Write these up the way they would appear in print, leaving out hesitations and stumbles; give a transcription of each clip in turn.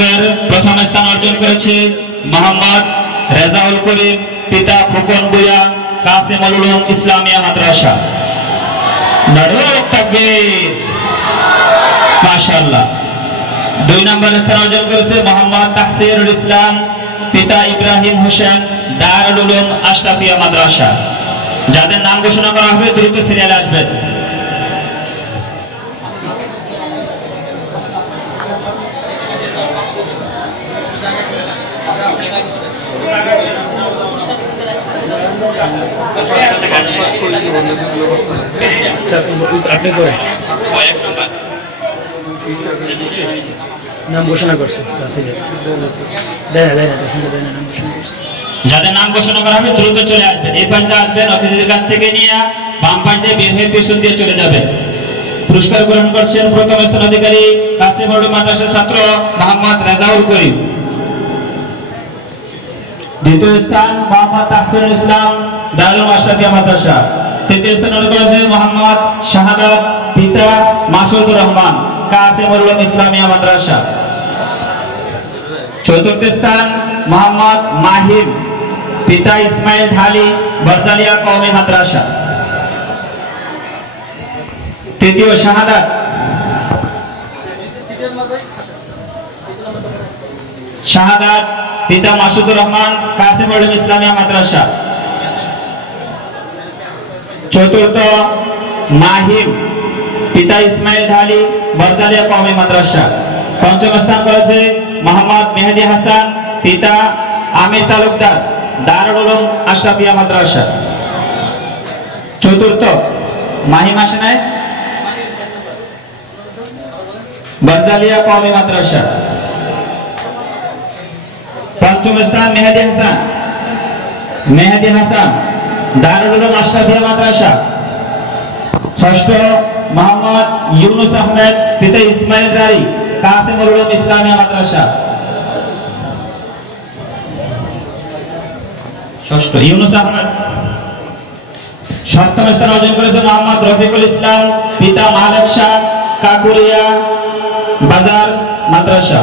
গ্রুপের প্রথম স্থান অর্জন করেছে মোহাম্মদ রেজাউল করিম, পিতা ফুকন বুয়া, কাসিমুল উলুম ইসলামিয়া মাদ্রাসা। নারায়ে তাকবীর, মাশাআল্লাহ। 2 নম্বর স্থান অর্জন করেছে মোহাম্মদ তাহসিরুল ইসলাম, পিতা ইব্রাহিম হোসেন, দারুল উলুম আশরাফিয়া মাদ্রাসা। যাদের নাম ঘোষণা করা হবে দ্রুত সিরিয়ালে আসবেন। নাম ঘোষণা করছে, যাদের নাম ঘোষণা করা হবে দ্রুত চলে আসবেন। এই পাশে আসবেন, অতিথিদের কাছ থেকে নিয়ে বাম পাশ দিয়ে বের হয়ে পেছন দিয়ে চলে যাবেন। পুরস্কার গ্রহণ করছেন প্রথম স্থান অধিকারী কাসিমুল উলুম মাদ্রাসার ছাত্র মোহাম্মদ রেজাউল করিম। দ্বিতীয় স্থান মোহাম্মদ তাহসিরুল ইসলাম, দারুল উলুম আশরাফিয়া মাদ্রাসা। তৃতীয় স্থান অধিকার করেছে মোহাম্মদ শাহাদাত, পিতা মাসুদুর রহমান, কাসিমুল উলুম ইসলামিয়া মাদ্রাসা। চতুর্থ স্থান মোহাম্মদ মাহিম, পিতা ইসমাইল ঢালি, বারজালিয়া কওমি মাদ্রাসা। তৃতীয় শাহাদাত পিতা মাসুদুর রহমান, কাসিমুল উলুম ইসলামিয়া মাদ্রাসা। চতুর্থ মাহিম, পিতা ইসমাইল ঢালি, বারজালিয়া কওমি মাদ্রাসা। পঞ্চম স্থান করেছে মোহাম্মদ মেহেদি হাসান, পিতা আমির তালুকদার, দারুল উলুম আশরাফিয়া মাদ্রাসা। চতুর্থ মাহিম আসে নাই, বারজালিয়া কওমি মাদ্রাসা। পঞ্চম স্থান মেহেদি হাসান, দারুল উলুম আশরাফিয়া মাদ্রাসা। ষষ্ঠ মোহাম্মদ ইউনুস আহমেদ, পিতা ইসমাইল রারি, কাসিমুল উলুম ইসলামিয়া মাদ্রাসা। ষষ্ঠ ইউনুস আহমেদ। সপ্তম স্থান অর্জন করেছে মোহাম্মদ রফিকুল ইসলাম, পিতা মালিক শাহ, কাকুরিয়া বাজার মাদ্রাসা।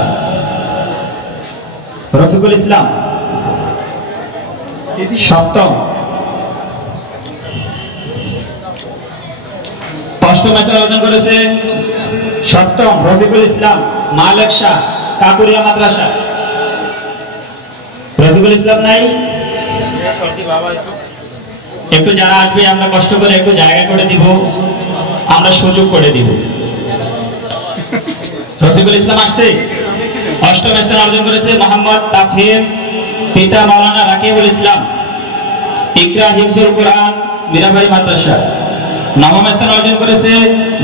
রফিকুল ইসলাম সপ্তম। অষ্টম স্থান অর্জন করেছে সপ্তম রফিকুল ইসলাম, মালিক শাহ, কাকুরিয়া মাদ্রাসা। রফিকুল ইসলাম নাই, একটু যারা আসবে আমরা কষ্ট করে একটু জায়গা করে দিব, আমরা সুযোগ করে দিব। রফিকুল ইসলাম আসছে। অষ্টম স্থান অর্জন করেছে মোহাম্মদ তাফহিম, পিতা মাওলানা রাকিবুল ইসলাম, ইকরা হিফজুল কোরআন, মীরাবাড়ি মাদ্রাসা। নবম স্থান অর্জন করেছে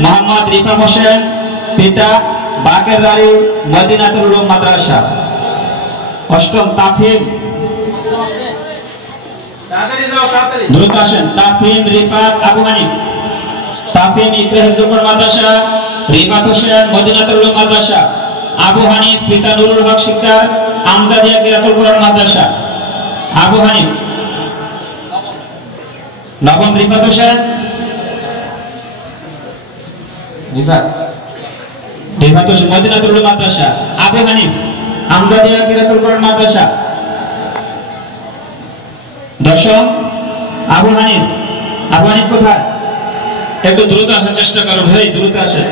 মোহাম্মদ রিফা হোসেন, পিতা বাকের রারি, মদিনাতুল উলুম মাদ্রাসা। অষ্টম তাফহিম, দ্রুত আসেন। তাফহিম রিফাত আবু হানিফ, তাফহিম ইকরা হিফজুল কোরআন মাদ্রাসা, রিফাত হোসেন মদিনাতুল উলুম মাদ্রাসা। আবু হানিফ, পিতা নুরুল হক শিকদার, আমজাদিয়া কিরাতুল কোরআন মাদ্রাসা। আবু হানিফ। নবম রিফাত হোসেন, রিফাত হোসেন মদিনাতুল উলুম মাদ্রাসা। আবু হানিফ, আমজাদিয়া কিরাতুল কোরআন মাদ্রাসা। দশম আবু হানিফ। আবু হানিফ কোথায়? একটু দ্রুত আসার চেষ্টা করো ভাই, দ্রুত আসেন।